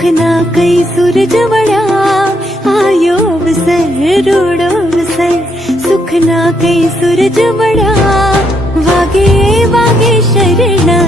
सुखना कै सूरज वड्या आयो वसय रोडो वसय सुखना कै सूरज वड्या वागे वागे शरण